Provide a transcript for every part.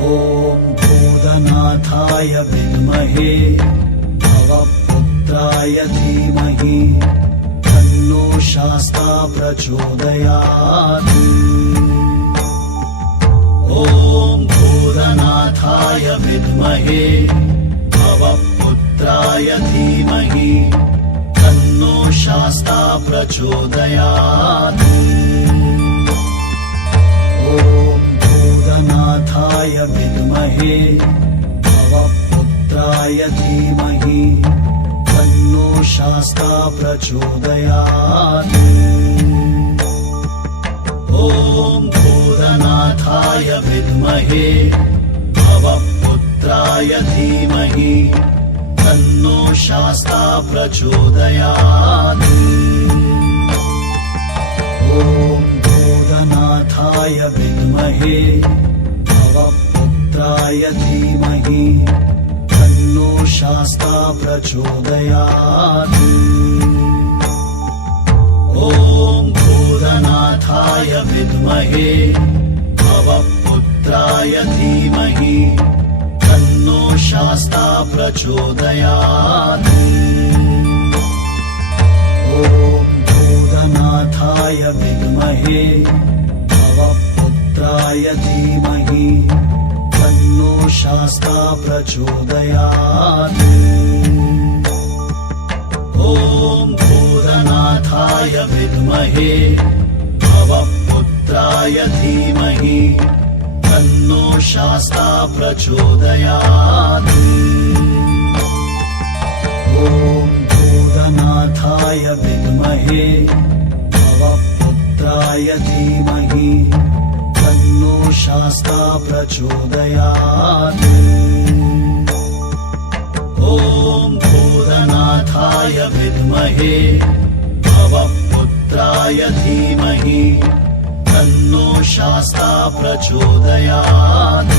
ॐ भूतनाथाय विद्महे भवपुत्राय धीमहि तन्नो शास्ता प्रचोदयात्। ॐ भूतनाथाय विद्महे भवपुत्राय धीमहि तन्नो शास्ता प्रचोदयात्। ॐ भूतनाथाय विद्महे भवपुत्राय धीमहि तन्नो शास्ता प्रचोदयात्। ॐ भूतनाथाय विद्महे भवपुत्राय धीमहि तन्नो शास्ता प्रचोदयात्। ॐ भूतनाथाय विद्महे भवपुत्राय धीमहि तन्नो शास्ता प्रचोदयात्। ॐ भूतनाथाय विद्महे भवपुत्राय धीमहि तन्नो शास्ता प्रचोदयात्। ॐ भूतनाथाय विद्महे भवपुत्राय धीमहि तन्नो शास्ता प्रचोदयात्। ॐ भूतनाथाय विद्महे भवपुत्राय धीमहि तन्नो शास्ता प्रचोदयात्। ॐ भूतनाथाय विद्महे भवपुत्राय धीमहि तन्नो शास्ता प्रचोदयात्। ॐ भूतनाथाय विद्महे भवपुत्राय धीमहि तन्नो शास्ता प्रचोदयात्।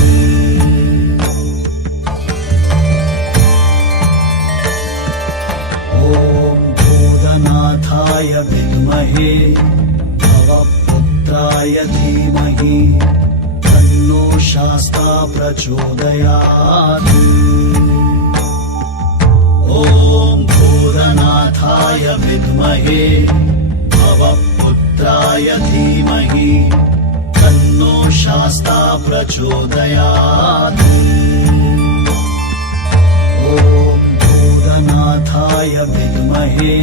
ॐ भूतनाथाय विद्महे भवपुत्राय धीमहि तन्नो शास्ता प्रचोदयात्। ॐ भूतनाथाय विद्महे भवपुत्राय धीमहि तन्नो शास्ता प्रचोदयात्। ॐ भूतनाथाय विद्महे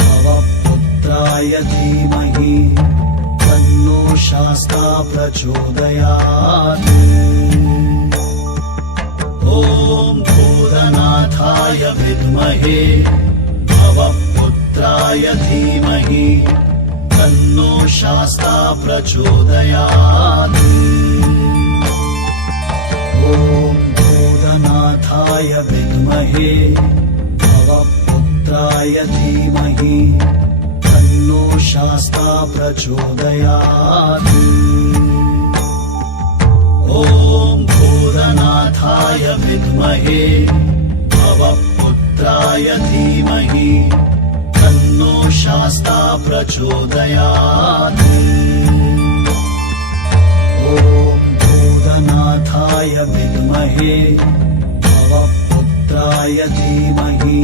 भवपुत्राय धीमहि तन्नो शास्ता प्रचोदयात्। ॐ भूतनाथाय विद्महे भवपुत्राय धीमहि तन्नो शास्ता प्रचोदयात्। ॐ भूतनाथाय विद्महे भवपुत्राय धीमहि तन्नो शास्ता प्रचोदयात्। ॐ भूतनाथाय विद्महे भवपुत्राय धीमहि तन्नो शास्ता प्रचोदयात्। ॐ भूतनाथाय विद्महे भवपुत्राय धीमहि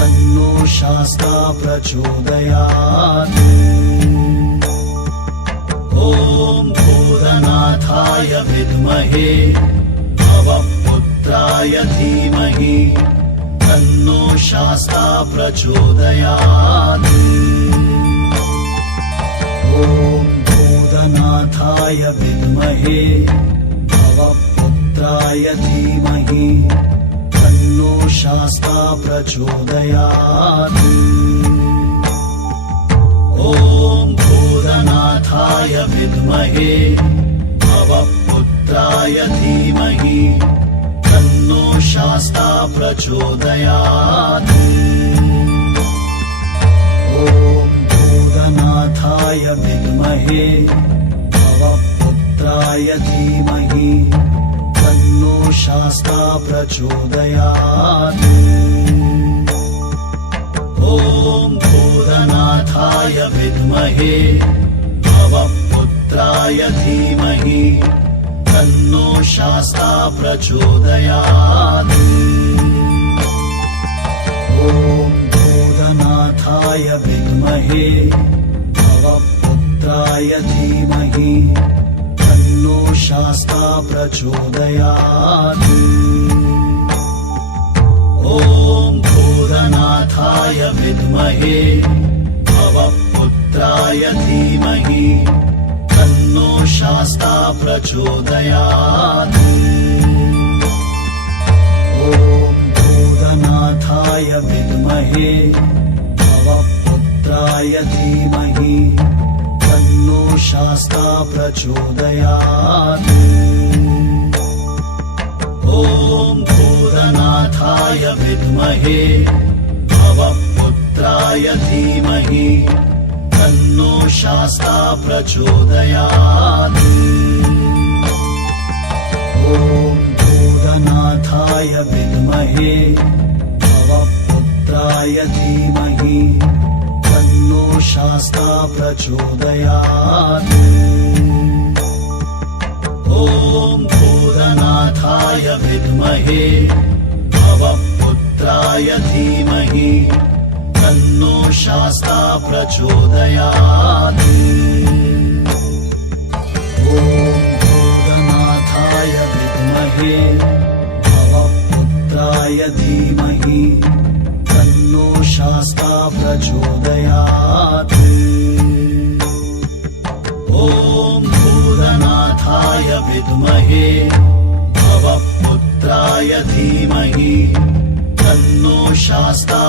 तन्नो शास्ता प्रचोदयात्। ॐ भूतनाथाय विद्महे भवपुत्राय धीमहि तन्नो शास्ता प्रचोदयात्। ॐ भूतनाथाय विद्महे भवपुत्राय धीमहि तन्नो शास्ता प्रचोदयात्। ॐ भूतनाथाय विद्महे भवपुत्राय धीमहि तन्नो शास्ता प्रचोदयात्। ॐ भूतनाथाय विद्महे भवपुत्राय धीमहि तन्नो शास्ता प्रचोदयात्। ॐ भूतनाथाय विद्महे भवपुत्राय धीमहि तन्नो शास्ता प्रचोदयात्। ॐ भूतनाथाय विद्महे भवपुत्राय धीमहि तन्नो शास्ता प्रचोदयात्। ॐ भूतनाथाय विद्महे भवपुत्राय धीमहि तन्नो शास्ता प्रचोदयात्। ॐ भूतनाथाय विद्महे भवपुत्राय धीमहि तन्नो शास्ता प्रचोदयात्। ॐ भूतनाथाय विद्महे भवपुत्राय धीमहि तन्नो शास्ता प्रचोदयात्। ॐ भूतनाथाय विद्महे भवपुत्राय धीमहि तन्नो शास्ता प्रचोदयात्। ॐ भूतनाथाय विद्महे भवपुत्राय धीमहि तन्नो शास्ता प्रचोदयात्। ॐ भूतनाथाय विद्महे भवपुत्राय धीमहि तन्नो शास्ता प्रचोदयात्। ॐ भूतनाथाय विद्महे भवपुत्राय धीमहि तन्नो शास्ता